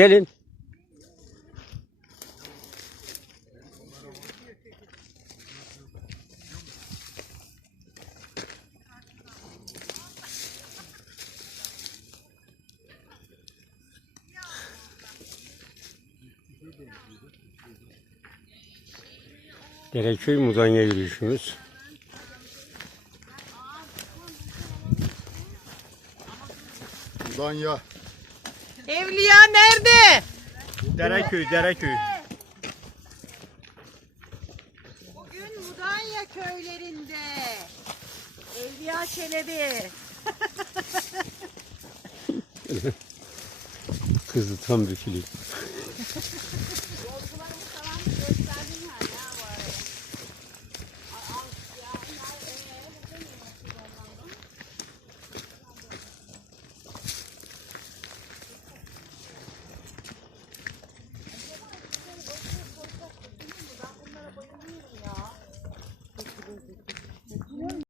Gelin. Dereköy Mudanya yürüyüşümüz. Danya. Evliya nerede? Dereköy, Dereköy. Bugün Mudanya köylerinde. Evliya Çelebi. Kızı tam bir film.